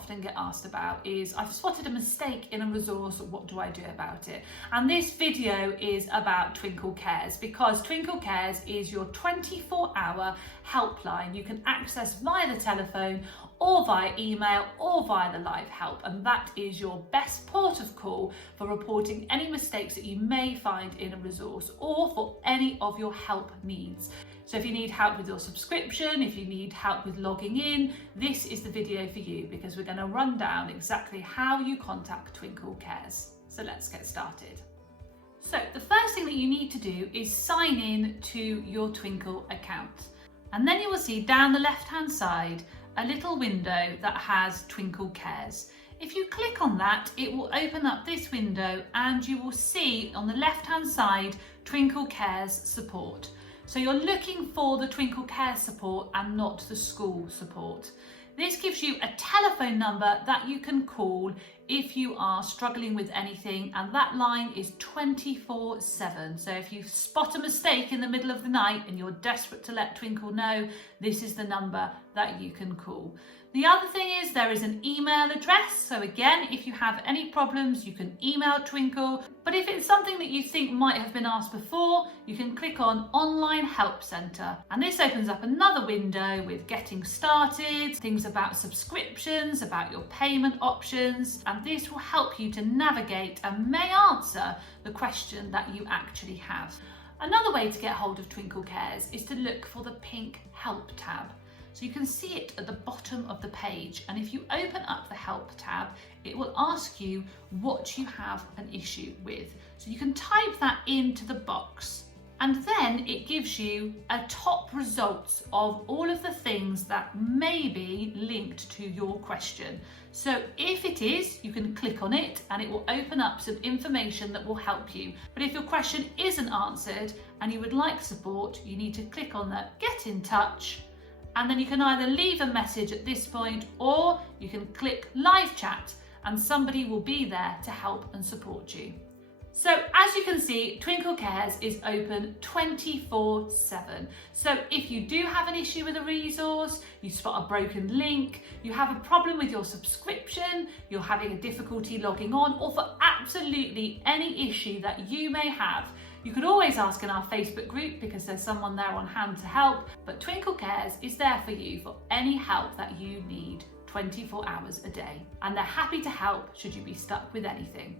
often get asked about is, I've spotted a mistake in a resource, what do I do about it? And this video is about Twinkl Cares, because Twinkl Cares is your 24-hour helpline you can access via the telephone or via email or via the live help, and that is your best port of call for reporting any mistakes that you may find in a resource or for any of your help needs. So if you need help with your subscription, if you need help with logging in, this is the video for you, because we're going to run down exactly how you contact Twinkl Cares. So let's get started. So the first thing that you need to do is sign in to your Twinkl account. And then you will see down the left-hand side a little window that has Twinkl Cares. If you click on that, it will open up this window and you will see on the left-hand side Twinkl Cares support. So you're looking for the Twinkl Cares support and not the school support. This gives you a telephone number that you can call if you are struggling with anything, and that line is 24/7. So if you spot a mistake in the middle of the night and you're desperate to let Twinkl know, this is the number that you can call. The other thing is there is an email address. So again, if you have any problems, you can email Twinkl. But if it's something that you think might have been asked before, you can click on Online Help Centre. And this opens up another window with getting started, things about subscriptions, about your payment options. And this will help you to navigate and may answer the question that you actually have. Another way to get hold of Twinkl Cares is to look for the pink Help tab. So you can see it at the bottom of the page, and if you open up the Help tab, it will ask you what you have an issue with. So you can type that into the box, and then it gives you a top results of all of the things that may be linked to your question. So if it is, you can click on it and it will open up some information that will help you. But if your question isn't answered and you would like support, you need to click on the Get in Touch. And then you can either leave a message at this point, or you can click live chat and somebody will be there to help and support you. So as you can see, Twinkl Cares is open 24/7. So if you do have an issue with a resource, you spot a broken link, you have a problem with your subscription, you're having a difficulty logging on, or for absolutely any issue that you may have, you could always ask in our Facebook group because there's someone there on hand to help, but Twinkl Cares is there for you for any help that you need 24 hours a day. And they're happy to help should you be stuck with anything.